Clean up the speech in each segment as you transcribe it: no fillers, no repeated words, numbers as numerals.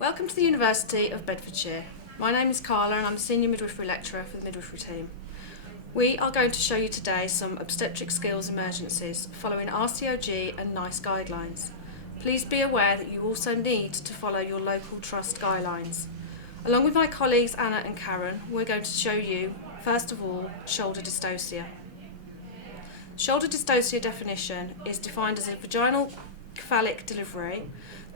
Welcome to the University of Bedfordshire. My name is Carla and I'm a Senior Midwifery Lecturer for the Midwifery team. We are going to show you today some obstetric skills emergencies following RCOG and NICE guidelines. Please be aware that you also need to follow your local trust guidelines. Along with my colleagues Anna and Karen, we're going to show you, first of all, shoulder dystocia. Shoulder dystocia definition is defined as a vaginal cephalic delivery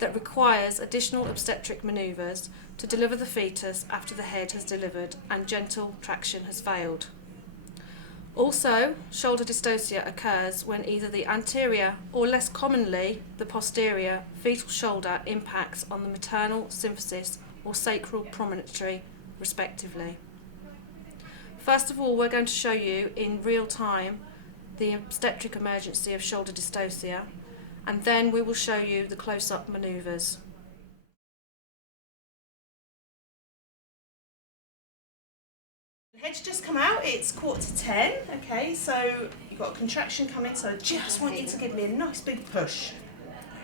that requires additional obstetric manoeuvres to deliver the fetus after the head has delivered and gentle traction has failed. Also, shoulder dystocia occurs when either the anterior or, less commonly, the posterior fetal shoulder impacts on the maternal symphysis or sacral promontory, respectively. First of all, we're going to show you in real time the obstetric emergency of shoulder dystocia, and then we will show you the close-up manoeuvres. The head's just come out, it's 10:15, okay, so you've got a contraction coming, so I just want you to give me a nice big push.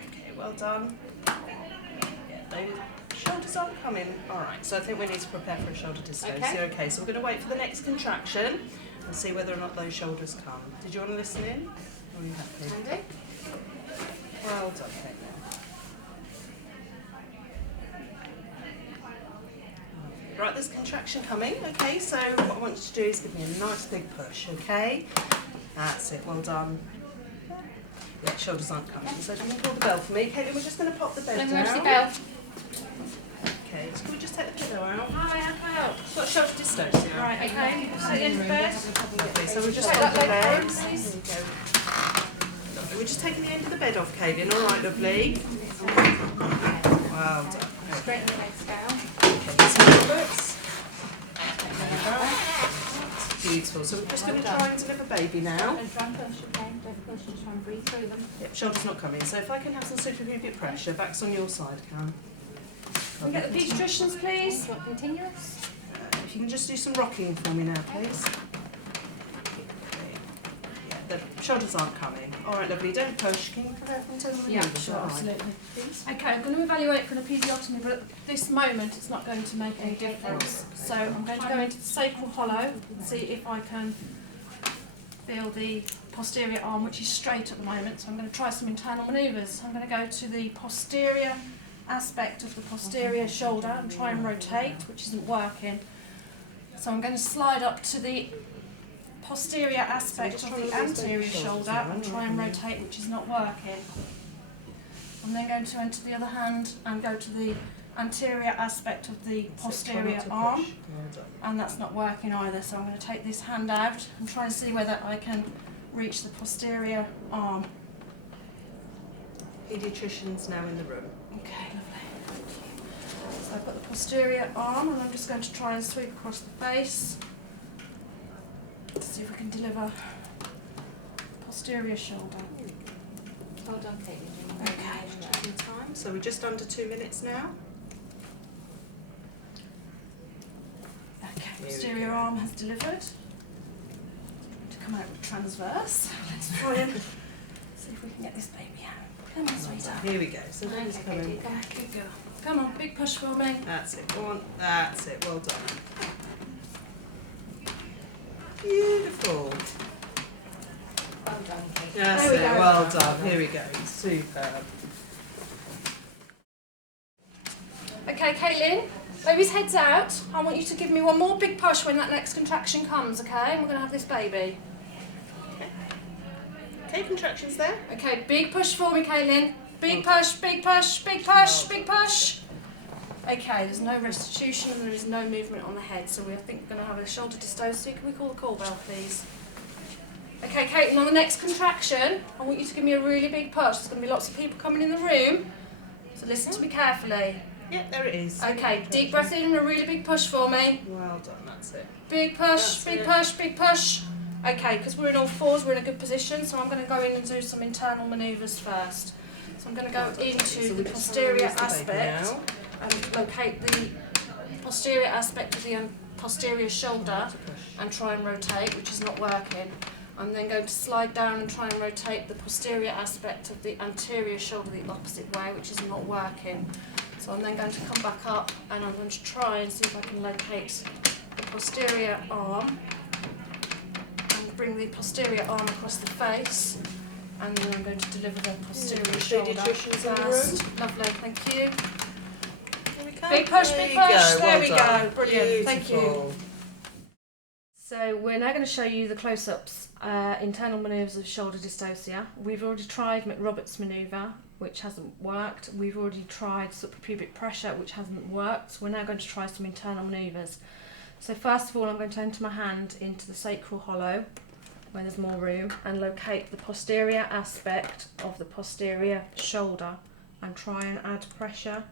Okay, well done. Yeah, those shoulders aren't coming. Alright, so I think we need to prepare for a shoulder dystocia. Okay, so we're going to wait for the next contraction and see whether or not those shoulders come. Did you want to listen in? Or are you happy? Andy? Well done, Kate. Right, there's contraction coming, okay, so what I want you to do is give me a nice big push, okay? That's it, well done. Yeah, shoulders aren't coming, so if you can pull the bell for me. Caitlin, we're just going to pop the bed down. Where's the bell? Okay, so can we just take the pillow out? Hi, how can I help? Got shoulder dystocia. Right, okay. So in the bed. Okay, so we're just Take on that the leg bed. forward, please. There you go. Lovely. We're just taking the end of the bed off, Caitlin. All right, lovely. Well done. Straighten the legs down. Beautiful. So we're just going to try and deliver baby now. Don't try and push, okay? Don't push, just try and breathe through them. Yep, shoulder's not coming. So if I can have some suprapubic pressure, back's on your side, Karen. Can we get the paediatricians, please? What, continuous? If you can just do some rocking for me now, please. Yeah, the shoulders aren't coming. All right, lovely. Don't push. Can you prepare for internal Yeah, manoeuvres? sure, All right. absolutely. Please. Okay, I'm going to evaluate for an episiotomy, but at this moment it's not going to make any difference. So I'm going to go into the sacral hollow and see if I can feel the posterior arm, which is straight at the moment. So I'm going to try some internal manoeuvres. I'm going to go to the posterior aspect of the posterior shoulder and try and rotate, which isn't working. So I'm going to slide up to the posterior aspect of the anterior shoulder and try and rotate, which is not working. I'm then going to enter the other hand and go to the anterior aspect of the posterior arm, and that's not working either. So I'm going to take this hand out and try and see whether I can reach the posterior arm. Paediatrician's now in the room. Okay, lovely. So I've got the posterior arm and I'm just going to try and sweep across the face to see if we can deliver posterior shoulder. Well done, Caitlin. Okay. Taking time. So we're just under 2 minutes now. Okay, posterior arm has delivered. To come out with transverse. Let's try and see if we can get this baby out. Come on, sweetheart. Here we go. So baby's coming. Good girl. Come on, big push for me. That's it. One. That's it. Well done. Beautiful. Well done, Caitlin. That's There we it. go. Well done. Here we go. Superb. Okay, Caitlin, baby's head's out. I want you to give me one more big push when that next contraction comes, okay? And we're going to have this baby. Okay, contractions there. Okay, big push for me, Caitlin. Big push, big push, big push, big push. Okay, there's no restitution and there is no movement on the head, so I think we're going to have a shoulder dystocia. Can we call the call bell, please? Okay, Caitlin, on the next contraction, I want you to give me a really big push. There's going to be lots of people coming in the room, so listen to me carefully. Yep, there it is. Okay, deep breath in and a really big push for me. Well done. That's it. Big push, That's big it. push, big push. Okay, because we're in all fours, we're in a good position, so I'm going to go in and do some internal manoeuvres first. So I'm going to go into the posterior aspect and locate the posterior aspect of the posterior shoulder and try and rotate, which is not working. I'm then going to slide down and try and rotate the posterior aspect of the anterior shoulder the opposite way, which is not working. So I'm then going to come back up and I'm going to try and see if I can locate the posterior arm and bring the posterior arm across the face, and then I'm going to deliver the posterior shoulder paediatricians in the first. room. Lovely, thank you. Here we go. Big push, There big you push. go, There well we done. go. Brilliant. Thank you. Beautiful. So we're now going to show you the close-ups, internal manoeuvres of shoulder dystocia. We've already tried McRoberts manoeuvre, which hasn't worked. We've already tried suprapubic pressure, which hasn't worked. We're now going to try some internal manoeuvres. So first of all, I'm going to enter my hand into the sacral hollow, where there's more room, and locate the posterior aspect of the posterior shoulder and try and add pressure,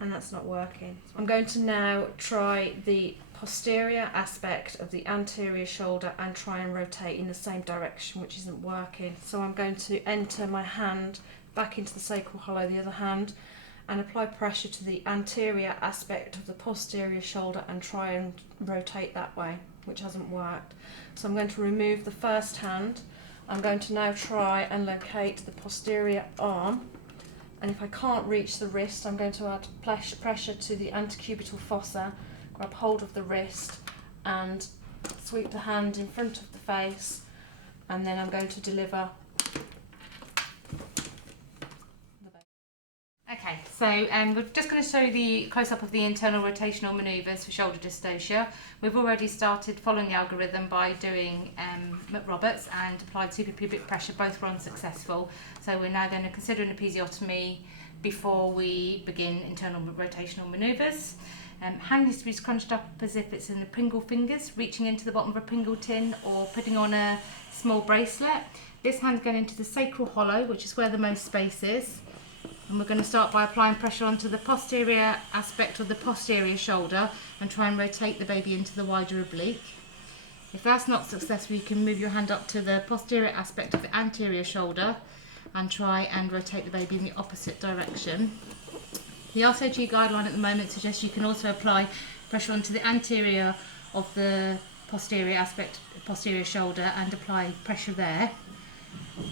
and that's not working. I'm going to now try the posterior aspect of the anterior shoulder and try and rotate in the same direction, which isn't working. So I'm going to enter my hand back into the sacral hollow, the other hand, and apply pressure to the anterior aspect of the posterior shoulder and try and rotate that way, which hasn't worked. So I'm going to remove the first hand. I'm going to now try and locate the posterior arm, and if I can't reach the wrist, I'm going to add pressure to the antecubital fossa, grab hold of the wrist and sweep the hand in front of the face, and then I'm going to deliver. Okay, so we're just going to show you the close-up of the internal rotational manoeuvres for shoulder dystocia. We've already started following the algorithm by doing McRoberts and applied suprapubic pressure. Both were unsuccessful. So we're now going to consider an episiotomy before we begin internal rotational manoeuvres. Hand needs to be scrunched up as if it's in the Pringle fingers, reaching into the bottom of a Pringle tin or putting on a small bracelet. This hand's going into the sacral hollow, which is where the most space is. And we're going to start by applying pressure onto the posterior aspect of the posterior shoulder and try and rotate the baby into the wider oblique. If that's not successful, you can move your hand up to the posterior aspect of the anterior shoulder and try and rotate the baby in the opposite direction. The RCOG guideline at the moment suggests you can also apply pressure onto the anterior of the posterior aspect, posterior shoulder, and apply pressure there.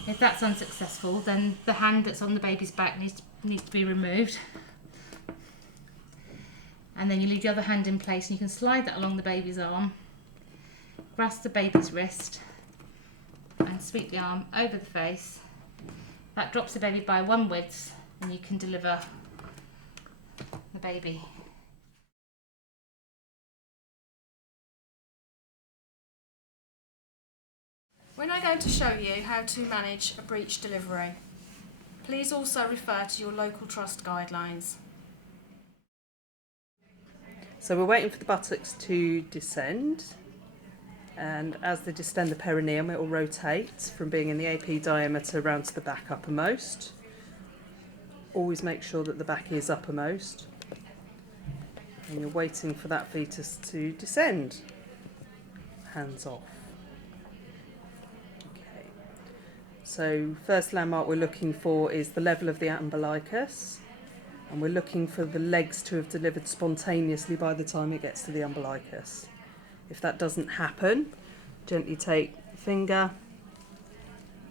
If that's unsuccessful, then the hand that's on the baby's back needs to be removed. And then you leave the other hand in place and you can slide that along the baby's arm, grasp the baby's wrist and sweep the arm over the face. That drops the baby by one width and you can deliver the baby. We're now going to show you how to manage a breech delivery. Please also refer to your local trust guidelines. So we're waiting for the buttocks to descend, and as they distend the perineum, it will rotate from being in the AP diameter round to the back uppermost. Always make sure that the back is uppermost, and you're waiting for that fetus to descend. Hands off. Okay. So first landmark we're looking for is the level of the umbilicus. And we're looking for the legs to have delivered spontaneously by the time it gets to the umbilicus. If that doesn't happen, gently take the finger,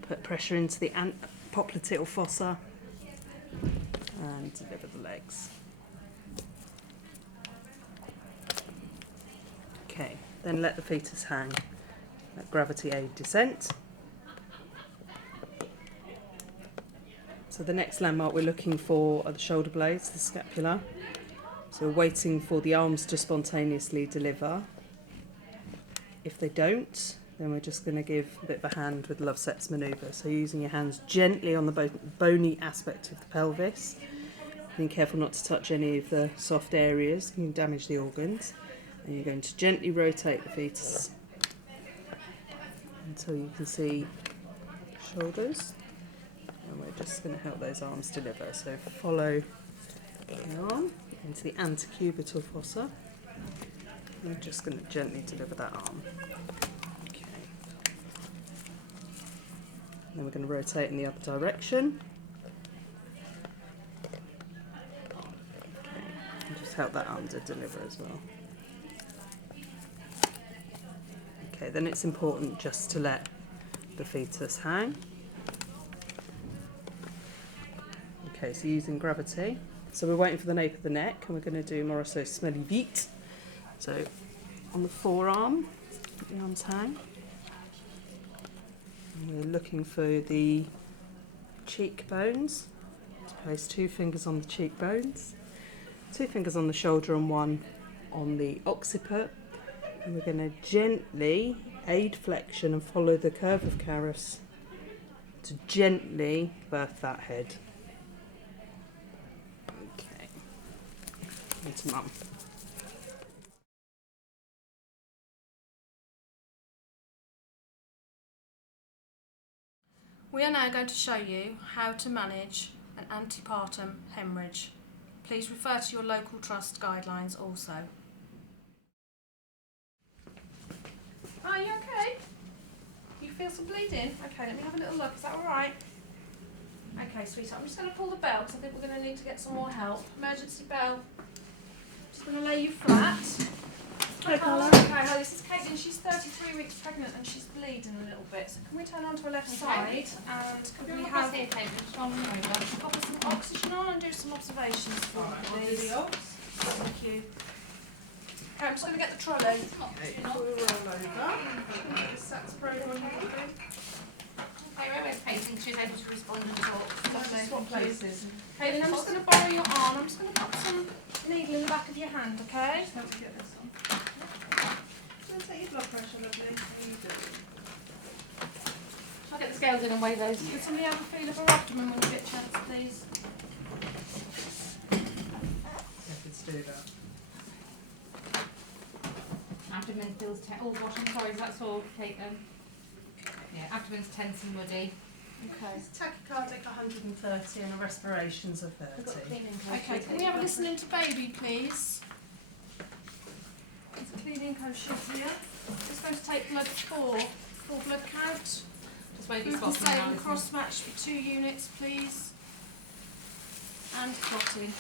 put pressure into the popliteal fossa and deliver the legs. Okay, then let the fetus hang. Let gravity aid descent. So the next landmark we're looking for are the shoulder blades, the scapula. So we're waiting for the arms to spontaneously deliver. If they don't, then we're just going to give a bit of a hand with Lovset's manoeuvre. So using your hands gently on the bony aspect of the pelvis. Being careful not to touch any of the soft areas, you can damage the organs. And you're going to gently rotate the fetus until you can see shoulders. And we're just going to help those arms deliver. So follow the arm into the antecubital fossa. I'm just going to gently deliver that arm. Okay. Then we're going to rotate in the other direction. Okay. And just help that arm to deliver as well. Okay, then it's important just to let the fetus hang. Okay, so using gravity, So we're waiting for the nape of the neck, and we're going to do more or so smelly vite. So on the forearm, the arms hang. And we're looking for the cheekbones. Let's place 2 fingers on the cheekbones, 2 fingers on the shoulder and 1 on the occiput. And we're going to gently aid flexion and follow the curve of Caris to gently birth that head. Okay. Into mum. We are now going to show you how to manage an antepartum hemorrhage. Please refer to your local trust guidelines also. Are you okay? You feel some bleeding? Okay, let me have a little look. Is that alright? Okay, sweetheart, I'm just going to pull the bell because I think we're going to need to get some more help. Emergency bell. Just going to lay you flat. Hi, Carla. Okay, hi, this is Caitlin. She's 33 weeks pregnant and she's bleeding a little bit. So can we turn onto her left side and could we have pop some oxygen on and do some observations for you, please? Thank you. Okay, I'm just going to get the trolley. We'll roll over. Just saturate on you. Okay, where we're facing, she's able to respond and talk. Lovely. Swap places. Caitlin, I'm just going to borrow your arm. I'm just going to put some needle in the back of your hand, okay? Just help me get this on. Just take your blood pressure, lovely. How you doing? I'll get the scales in and weigh those. Can somebody have a feel of her abdomen when you get a chance, please? Let's do that. Abdomen feels all washing. Sorry, that's all, Caitlin. Yeah, abdomen's tense and muddy. Okay. It's tachycardic 130 and a respirations of 30. Okay, can we have a listening to baby, please? There's a cleaning code sheet here. Just going to take blood full blood count. Just wave your Group and spots save now. and cross match for 2 units, please. And clotting.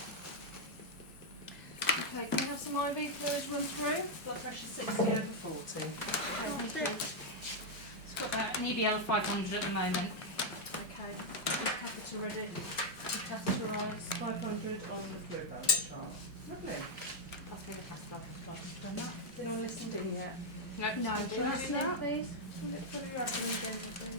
Okay, can we have some IV fluids run through? Blood pressure 60 over 40. Okay, thank you. It's got an EBL of 500 at the moment. Okay, catheter ready. Catheterised. 500 on the fluid balance chart. Lovely. I'll take a fast blood pressure. Done that? Has anyone listened in yet? No, No, just can do I that. see that, please? Follow your abdomen again, please.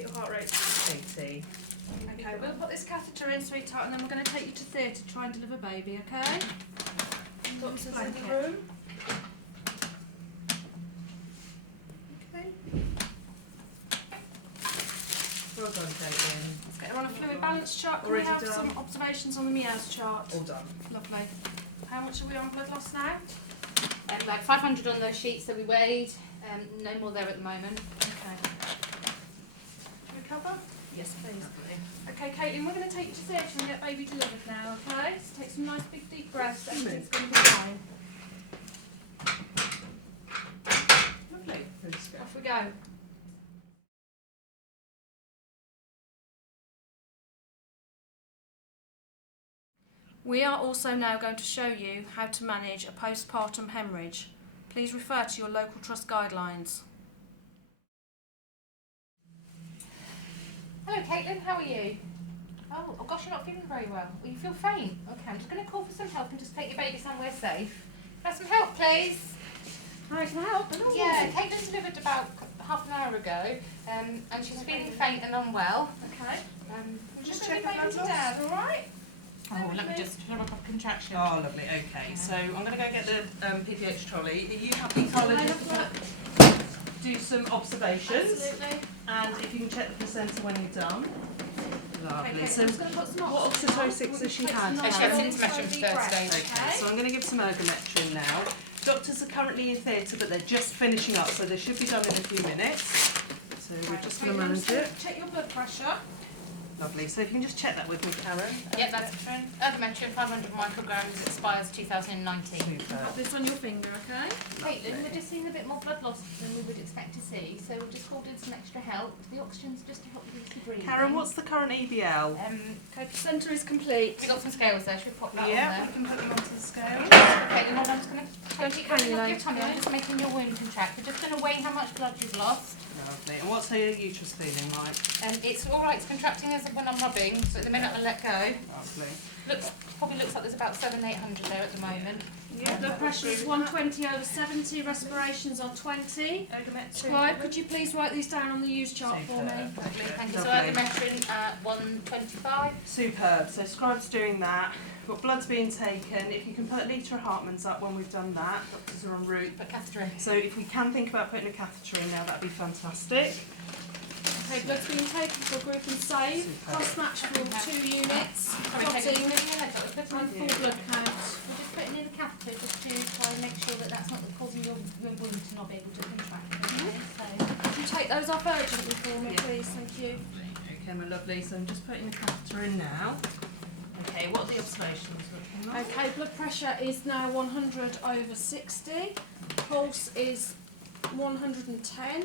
Your heart rate is 80. Okay, we'll put this catheter in, sweetheart, and then we're going to take you to theatre to try and deliver baby, okay? Doctor's in the room. Okay. Well done, Caitlin. Let's get her on a fluid balance chart. Can Already we have done. some observations on the Meows chart? All done. Lovely. How much are we on blood loss now? Like 500 on those sheets that we weighed. No more there at the moment. Okay. Recover? Yes, please. Okay, Caitlin, we're going to take you to theatre and get baby delivered now, okay? So take some nice big deep breaths. Everything's going to be fine. Lovely. Off we go. We are also now going to show you how to manage a postpartum hemorrhage. Please refer to your local trust guidelines. Hello, Caitlin. How are you? Oh gosh, you're not feeling very well. Well, you feel faint. Okay, I'm just going to call for some help and just take your baby somewhere safe. Have some help, please. Hi, can I help? Yeah, Caitlin delivered about half an hour ago, and she's feeling faint and unwell. Okay. Just Just check check her baby blood to loss. dad, alright? Oh, let me just have a contraction. Oh, lovely. Okay, so I'm going to go get the PPH trolley. Are you happy, Carla, I just have to do some observations? Absolutely. And if you can check the placenta when you're done. Lovely. Okay, So I'm just going to put some what oxygen on. oxytocics has she Take had? some nice She had long, intermission slow, for deep 30 breaths, days. Okay, so I'm going to give some ergometrin now. Doctors are currently in theatre, but they're just finishing up, so they should be done in a few minutes. So we're just going to I'm manage just gonna it. check your blood pressure. Lovely. So if you can just check that with me, Karen. Yep, that's fine. Ergometrin, 500 micrograms, expires 2019. Super. Put this on your finger, okay? Caitlin, we're just seeing a bit more blood loss than we would expect to see, so we've just called in some some extra help. The oxygen's just to help you with your breathing. Karen, what's the current EBL? Okay, placenta is complete. We've got some scales there. Should we pop that Yeah, on we there? can put them onto the scale. Okay, then I'm just going to Keep cannulate cannulating. your tummy. I'm just making your wound contract. We're just going to weigh how much blood you've lost. Lovely. And what's her uterus feeling like? It's all right. It's contracting as when I'm rubbing, so at the minute I let go. Lovely. Probably looks like there's about 700-800 there at the moment. Yeah, blood pressure is 120/70, respirations are 20. Scribe, could you please write these down on the use chart for me? Lovely, thank you. So Lovely. ergometrin at 125. Superb. So Scribe's doing that. We've got blood's being taken. If you can put litre of Hartmann's up when we've done that, doctors are en route. Put catheter in. So if we can think about putting a catheter in now, that'd be fantastic. Okay, blood's being taken for group and save. Superb. Cross match for 2 units. Sorry, Plotting Kate, and we're full blood count. just putting in the catheter just to try and make sure that that's not causing your wound to not be able to contract. Okay, so Could you take those off urgently for me, Yeah. please? Thank you. Okay, my lovely. So I'm just putting the catheter in now. Okay, what are the observations looking like? Okay, blood pressure is now 100/60. Pulse is 110.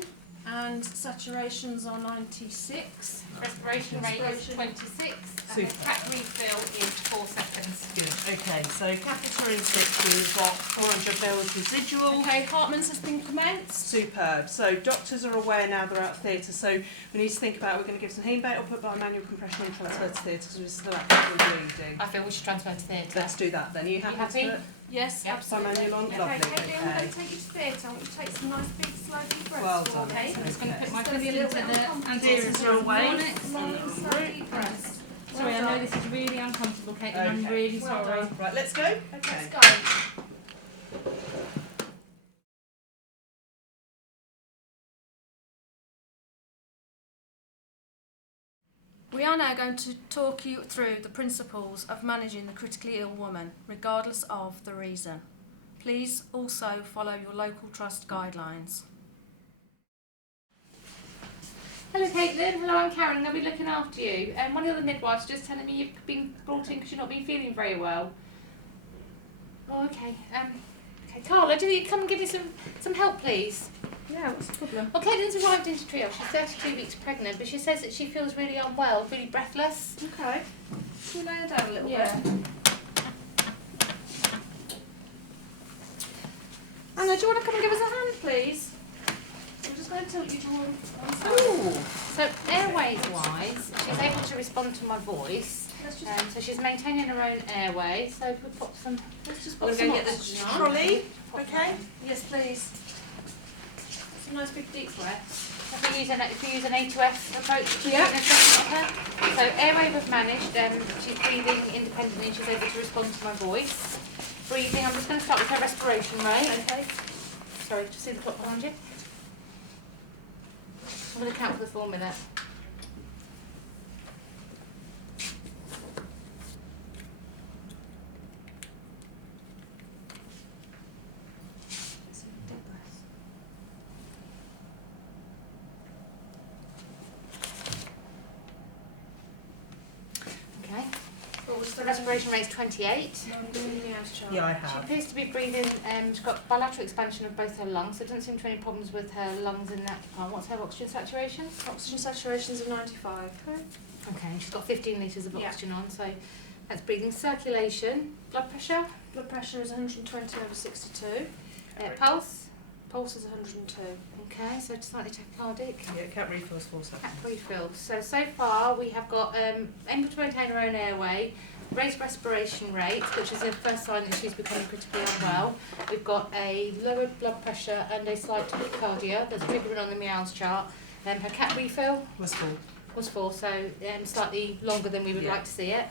And saturations are 96. respiration rate is 26. And the Super. cat refill is 4 seconds. Good. Okay, so catheter in situ, we've got 400 mils residual. Okay, Hartmann's has been commenced. Superb. So doctors are aware now they're out of theatre, so we need to think about, we're going to give some hemobate or put bimanual compression and transfer to theatre because we're still actively bleeding. I feel we should transfer to theatre. Let's do that then. Are you happy, happy? to put Yes, Yep. absolutely. bimanual on? Okay, Lovely. Okay, Caitlin, I'm Okay. going to take you to theatre. I want you to take some nice big slow deep breaths Well for done. me. Okay, so I'm just going to put my It's fist going to be a into little bit the uncomfortable. anterior Theatre away. fornix. Long and slow deep breaths. Sorry, I Well know done. this is really uncomfortable, Caitlin. I'm Okay. really Well sorry. done. Right, let's go. Okay, let's go. We are now going to talk you through the principles of managing the critically ill woman, regardless of the reason. Please also follow your local trust guidelines. Hello, Caitlin. Hello, I'm Karen. I'll be looking after you. One of the other midwives just telling me you've been brought in because you've not been feeling very well. Oh, okay. Okay, Carla, do you come and give me some help, please? Yeah, what's the problem? Well, Caitlin's arrived into triage. She's 32 weeks pregnant, but she says that she feels really unwell, really breathless. Okay. Can you lay her down a little Yeah. bit? Anna, do you want to come and give us a hand, please? I'm just going to tilt you to one side. Ooh. So, airways-wise, she's able to respond to my voice. Let's just, So she's maintaining her own airway. So if we pop some... let's just We're put going some to get oxygen the on. trolley. pop Okay. Yes, please. Some nice big deep breaths. If we use an A2F approach to Yeah. an assessment of her. So airway we've managed, she's breathing independently and she's able to respond to my voice. Breathing, I'm just going to start with her respiration rate. Okay. Sorry, just see the clock behind you. I'm going to count for the 4 minutes. Okay. What was The respiration rate's 28. No, I'm doing the house chart. Yeah, I She have. appears to be breathing, she's got bilateral expansion of both her lungs, so there doesn't seem to be any problems with her lungs in that part. What's her oxygen saturation? Oxygen saturations of 95. Okay, she's got 15 litres of Yeah. oxygen on, so that's breathing. Circulation, blood pressure, Blood pressure is 120/62. pulse. Pulse is 102. Okay, so slightly tachycardic. Yeah, cat refills 4 seconds. Cat refill. So far we have got able to maintain her own airway, raised respiration rate, which is the first sign that she's becoming critically unwell. We've got a lowered blood pressure and a slight tachycardia that's triggering on the meows chart. Her cat refill Was full. was 4, so slightly longer than we would Yeah. like to see it.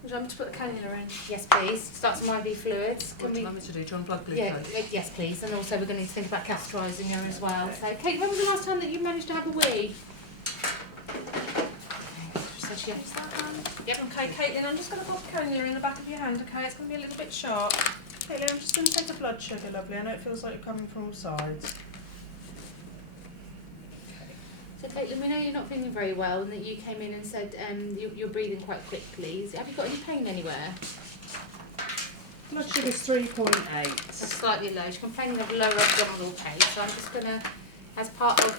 Would you like me to put the cannula in? Yes, please. Start some IV fluids. What do you want me to do? Do you want blood Yeah, glucose? yes, please. And also we're going to need to think about catheterising her as well. So, Kate, when was the last time that you managed to have a wee? So she Is that hand? Yep. Okay, Caitlin, I'm just going to pop the cannula in the back of your hand, okay? It's going to be a little bit sharp. Caitlin, I'm just going to take the blood sugar, lovely. I know it feels like you're coming from all sides. So, Caitlin, we know you're not feeling very well and that you came in and said you're breathing quite quickly. Have you got any pain anywhere? Blood sugar's 3.8. That's slightly low. She's complaining of lower abdominal pain. So I'm just going to, as part of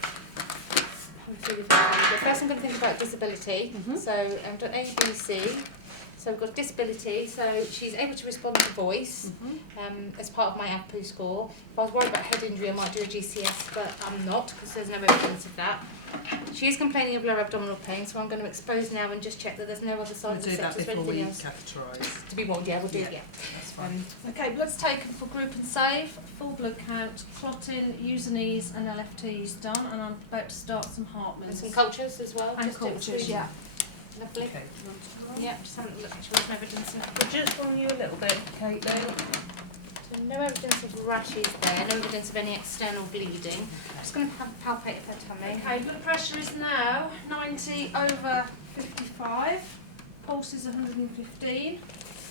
about disability. So I've done A, B, C. So we've got disability, so she's able to respond to voice as part of my APU score. If I was worried about head injury, I might do a GCS, but I'm not, because there's no evidence of that. She is complaining of lower abdominal pain, so I'm going to expose now and just check that there's no other signs of sepsis or anything else. Catheterise. To be warned, yeah, we'll do it, yeah. That's fine. Okay, blood's taken for group and save, full blood count, clotting, usernese and LFTs done, and I'm about to start some And Hartmans. some cultures as well. And just to cultures, exclude. yeah. Lovely. Okay. Yeah, just having a look, make sure there's no evidence of... We'll just follow you a little bit, Kate, then. So no evidence of rashes there, no evidence of any external bleeding. I'm just going to palpate her tummy. Okay, blood pressure is now 90/55, pulse is 115,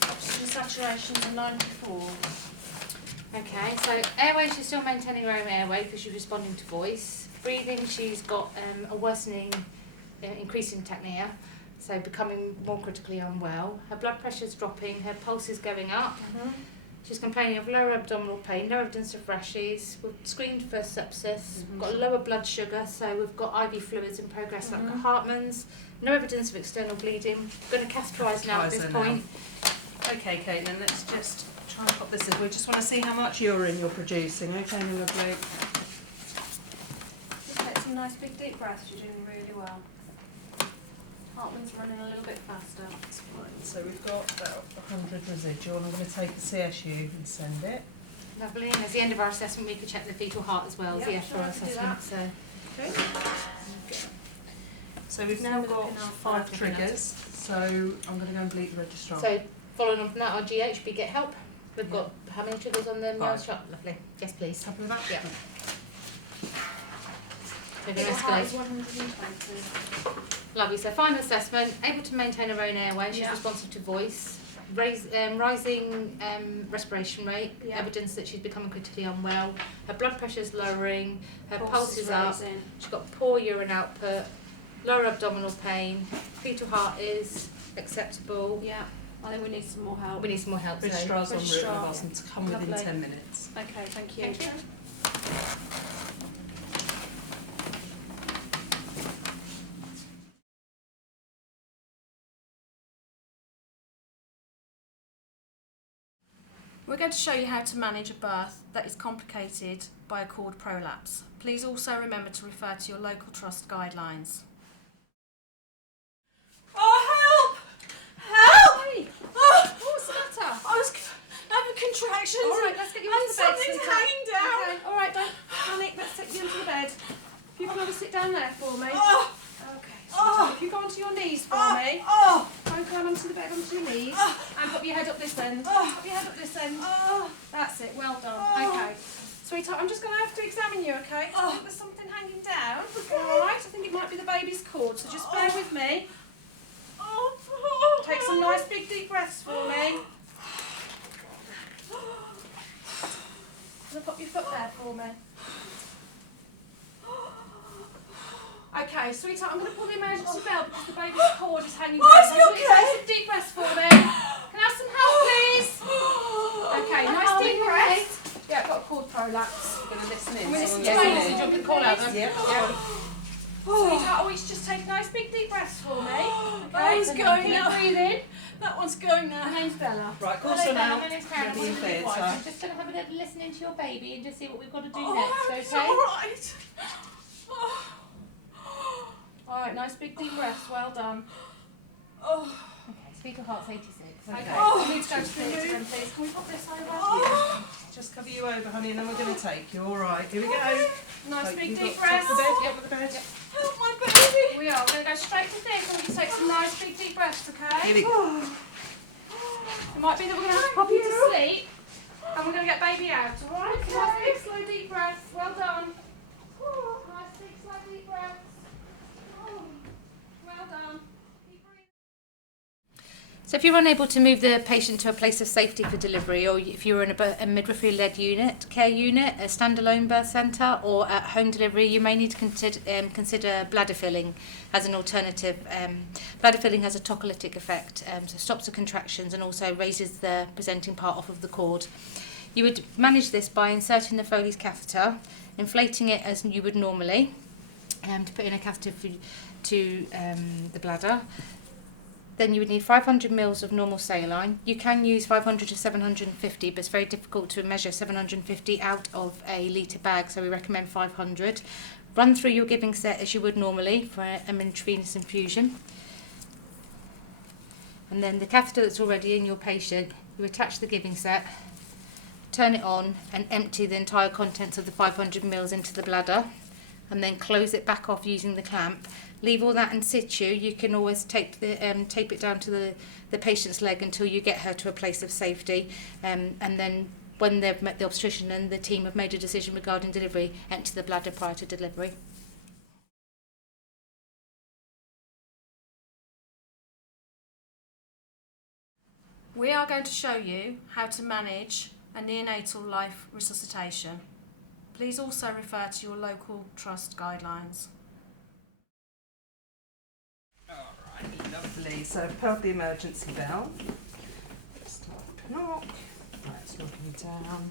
oxygen saturation is 94. Okay, so airway, she's still maintaining her own airway because she's responding to voice. Breathing, she's got a worsening, increasing tachypnea, so becoming more critically unwell. Her blood pressure's dropping, her pulse is going up. She's complaining of lower abdominal pain, no evidence of rashes. We've screened for sepsis, we've got lower blood sugar, so we've got IV fluids in progress like Hartmans. No evidence of external bleeding. We're going to catheterise now at this point. Okay, Kate, then let's just try and pop this in. We just want to see how much urine you're producing. Okay, my lovely. Just take some nice big deep breaths, you're doing really well. Hartman's running a little bit faster. That's fine. So we've got about 100 residual, and I'm going to take a CSU and send it. Lovely, and at the end of our assessment we could check the fetal heart as well, Yeah, as the sure, I FR can do assessment. that. So Okay. So we've now we're got looking at 5 triggers, so I'm going to go and bleep the registrar. So following on from that, our GH, we get help. We've got how many triggers on the Five. shot? Lovely. Yes, please. Happy with that? Yeah. So we're going to Fetal heart is escalate. 120. Lovely. So final assessment, able to maintain her own airway. She's Yeah. responsive to voice. Rising respiration rate. Yeah. Evidence that she's becoming critically unwell. Her blood pressure's lowering. Her pulse is up. rising. She's got poor urine output. Lower abdominal pain. Fetal heart is acceptable. Yeah, I think we need some more help. We need some more help. So. Registrar's en route, and Registrar. I've asked them to come within Lovely. 10 minutes. Okay, thank you. Thank you. We're going to show you how to manage a birth that is complicated by a cord prolapse. Please also remember to refer to your local trust guidelines. Oh, help! Help! Hey! Oh, What's the matter? I was having contractions. All right, let's get you and into the bed. something's sweetheart. hanging down. Okay, all right, don't panic. Let's take you into the bed. If you can have a sit down there for me. Oh, Okay. Oh. If you go onto your knees for oh, me. oh, Go climb onto the bed onto your knees. And put your head up this end. Oh. Put your head up this end. oh. That's it. Well done. Oh. Okay. Sweetheart, I'm just going to have to examine you, okay? I Oh. think there's something hanging down. Okay. All right. I think it might be the baby's cord, so just bear with me. Oh. Take some nice big deep breaths for me. Gonna pop your foot there for me. Okay, sweetheart, I'm going to pull the emergency bell because the baby's cord is hanging down. is he So okay? take some deep breaths for me. Can I have some help, please? Okay, nice deep breaths. Yeah, I've got a cord prolapse. I'm going to listen in. I'm going to so I'm explain listening this. in. Do you want me to call out then? Yep. Sweetheart, I want you to just take nice big deep breaths for me. That one's going Can you now. breathe in? That one's going My now. name's Bella. Right, course on now. My name's Karen. Ready in bed, so. I'm just going to have a little listen into your baby and just see what we've got to do Oh, next, it's okay? all right. Oh. All right, nice big deep breaths. Well done. Oh. Okay, fetal heart's 86. Okay, Oh. we need to go to the theatre then, please. Can we pop this over? Oh. Just cover you over, honey, and then we're going to take you. All right, here we go. Nice Right, big you've deep got top breaths. of the bed. Yep, with the bed. Help my baby. We are. We're going to go straight to theatre and take some nice big deep breaths, okay? Here we go. It might be that we're going to have to pop you to sleep and we're going to get baby out, alright? Nice big slow deep breaths. Well done. Nice big slow deep breaths. Well done. Keep breathing. So if you're unable to move the patient to a place of safety for delivery, or if you're in a midwifery-led unit, care unit, a standalone birth centre, or at home delivery, you may need to consider bladder filling as an alternative. Bladder filling has a tocolytic effect, so stops the contractions and also raises the presenting part off of the cord. You would manage this by inserting the Foley's catheter, inflating it as you would normally, to put in a catheter to the bladder. Then you would need 500 mils of normal saline. You can use 500 to 750, but it's very difficult to measure 750 out of a litre bag, so we recommend 500. Run through your giving set as you would normally for an intravenous infusion. And then the catheter that's already in your patient, you attach the giving set, turn it on and empty the entire contents of the 500 mils into the bladder, and then close it back off using the clamp. Leave all that in situ. You can always tape it down to the patient's leg until you get her to a place of safety, and then when they've met the obstetrician and the team have made a decision regarding delivery, empty the bladder prior to delivery. We are going to show you how to manage a neonatal life resuscitation. Please also refer to your local trust guidelines. Alright, lovely. So I've held the emergency bell. Start knock. Right, it's looking down.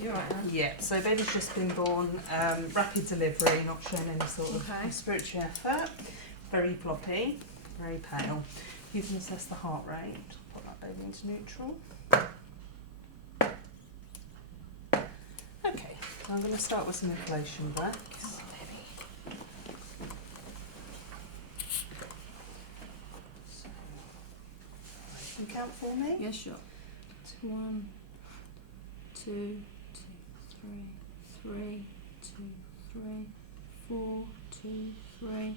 You're right, Anne. Yeah, so baby's just been born, rapid delivery, not showing any sort of Okay. respiratory effort. Very floppy, very pale. You can assess the heart rate. Put that baby into neutral. Okay, so I'm going to start with some inflation breaths. So, you can count for me? Yes, sure. 1, 2, 3, 3, 2, 3, 4, 2, 3,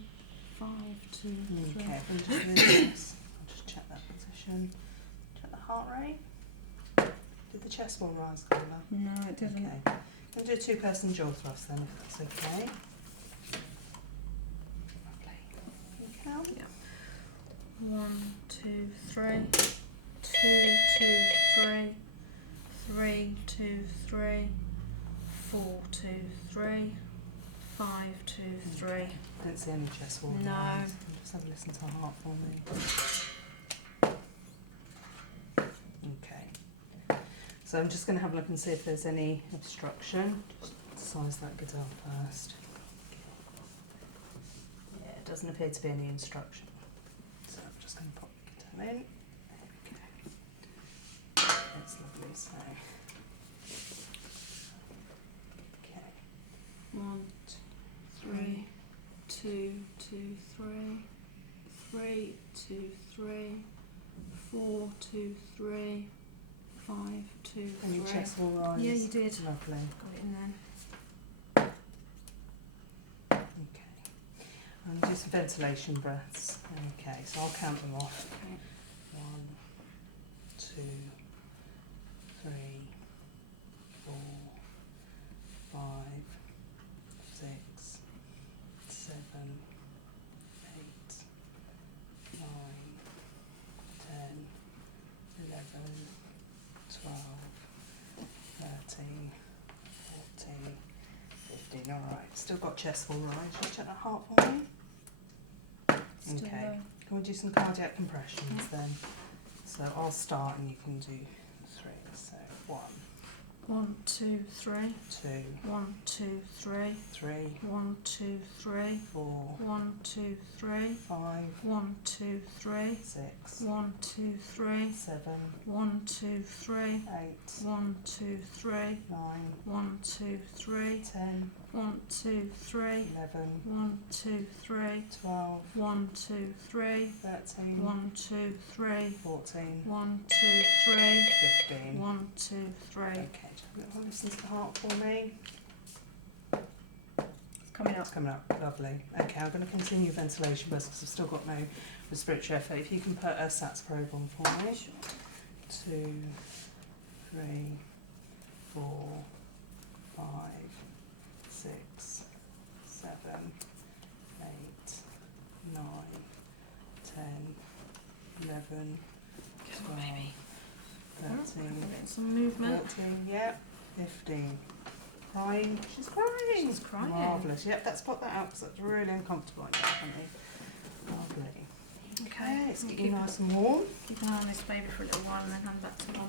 5, 2, 3. Okay, I'm just doing this. I'll just check that position. Check the heart rate. Did the chest wall rise, Carla? No, it doesn't. Okay. I'm going to do a 2-person jaw thrust then, if that's okay. Lovely. Can you count? Yeah. 1, 2, 3, 2, 2, 3, 3, 2, 3, 4, 2, 3, 5, 2, 3. Don't see any chest wall No. rise. Just have a listen to the heart for me. Okay. So I'm just going to have a look and see if there's any obstruction. Just size that bit up first. Yeah, it doesn't appear to be any obstruction. So I'm just going to pop the guitar in. There we go. That's lovely. So, okay. 1, 3, 2, 2, 3, 3, 2, 3, 4, 2, 3, 5, 2, Any 3. chest wall rise? Yeah, you did. Lovely. Got it in then. Okay. I'm going to do some ventilation breaths. Okay, so I'll count them off. Okay. 1, 2, 3, 4, 5, 6, 7, 8, 9, 10, 11, 12, 13, 14, 15. All right, still got chest wall rise. Shall I check that heart for me? Still Okay. low. Can we do some cardiac compressions then? So I'll start and you can do 3. So 1, 1, 2, 3. 2, 1, 2, 3. 3, 1, 2, 3. 4, 1, 2, 3. 5, 1, 2, 3. 6, 1, 2, 3. 7, 1, 2, 3. 8, 1, 2, 3. 9, 1, 2, 3. 10, 1, 2, 3. 11, 1, 2, 3. 12, 1, 2, 3. 13, 1, 2, 3. 14, 1, 2, 3. 15. 1, 2, 3. Okay, just listen to the heart for me. It's coming up. It's coming up, lovely. Okay, I'm going to continue ventilation breaths because I've still got no respiratory effort. If you can put a SATS probe on for me. 2, 3, 4, 5, 6, 7, 8, 9, 10, 11, 12, 13, Getting some movement. 14, yep, 15. Crying. She's crying. She's crying. Marvellous. Yep, let's pop that out because that's really uncomfortable. Honey. Lovely. Okay, let's get you nice and warm. Keep an eye on this baby for a little while and then hand back to mum.